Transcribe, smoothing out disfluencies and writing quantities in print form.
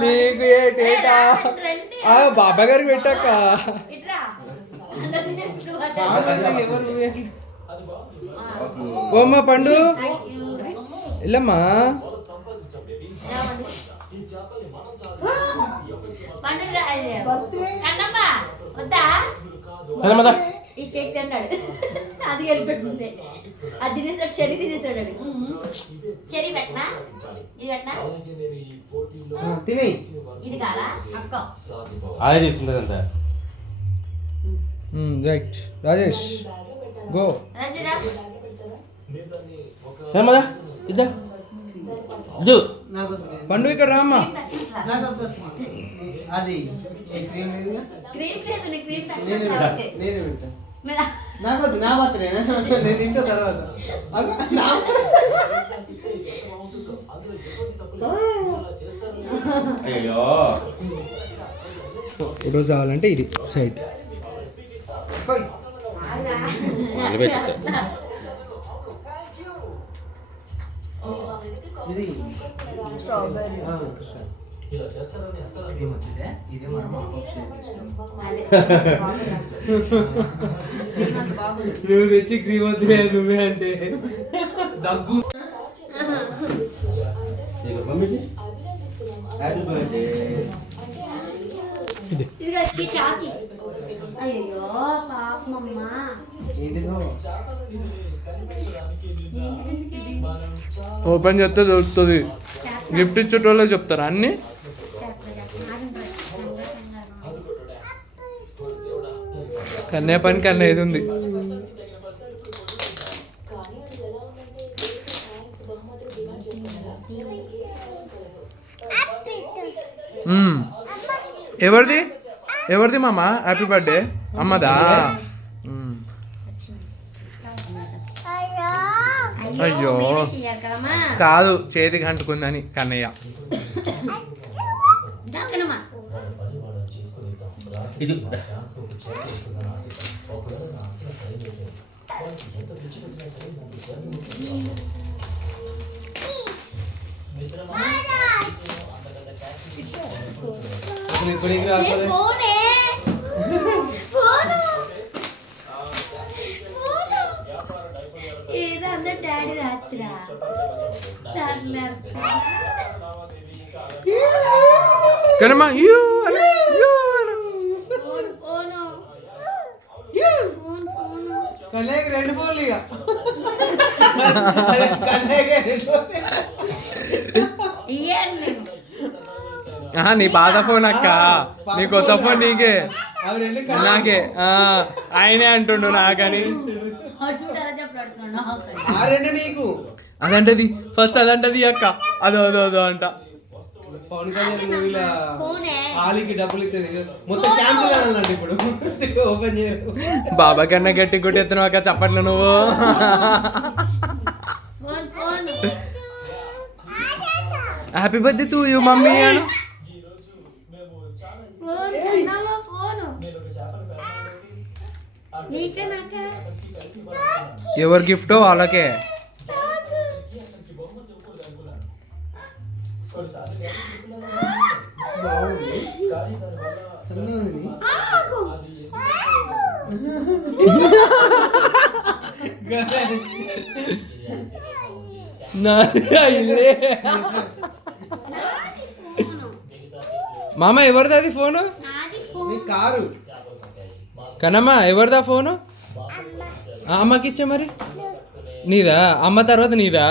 నీకు ఏటేటా బాబా గారికి పెట్టాక ఓమ్మా పండు వెళ్ళమ్మా. ఈ కేక్ తింటాడు, అది వెళ్ళిపెట్టింది. అది తినేసాడు, చెరి తినేసాడు. చెరి పెట్టనా, ఇది పెట్టనా, ఇది కాదా అక్క అదే తీసుకుంటుందంట. Right Rajesh go. ఇద్దా పండు ఇక్కడ రామ్మా. అది నాకు నా బర్త్డేనా, నేను తింటా తర్వాత. అయ్యో ఫోటోస్ కావాలంటే ఇది సైడ్. నువ్వు తెచ్చి క్రీమ్ వద్దులే నువ్వే అంటే దగ్గు. అయ్యో పాపమమ్మా, ఓపెన్ చేస్తే దొరుకుతుంది. గిఫ్ట్ ఇచ్చేటోళ్ళే చెప్తారా అన్ని. కన్నే పని కన్నా ఏది ఉంది. ఎవరిది ఎవరిది మామ? హ్యాపీ బర్త్డే అమ్మదా? అయ్యో కాదు, చేతికి అంటుకుందని కన్నయ్య. ఇది ఏదో అందరు డాడీ రాత్రా కనమ్మా కన్నయ్యకి 2 ఫోన్లు ఇక. నీ పాత ఫోన్ అక్క, నీ కొత్త ఫోన్ నీకే నాకే. ఆయనే అంటుండు నాకని. నీకు అదంటది ఫస్ట్, అదంటది అక్క, అదో అదో అదో అంట. పవన్ కళ్యాణ్ మూవీలో ఆలీకి డబ్బులు ఇస్తుంది మొత్తం క్యాన్సిల్ అవ్వాలండి ఇప్పుడు. ఓపెన్ చేయరు. బాబా కన్నా గట్టి కొట్టేస్తున్నావు అక్క చప్పట్లు నువ్వు. Happy birthday to you mummy అను. ఎవరి గిఫ్టో వాళ్ళకే. మామ ఎవరిది అది ఫోను? కారు. కనమ్మా ఎవరిదా ఫోను? అమ్మకి ఇచ్చా మరి. నీదా? అమ్మ తర్వాత నీదా?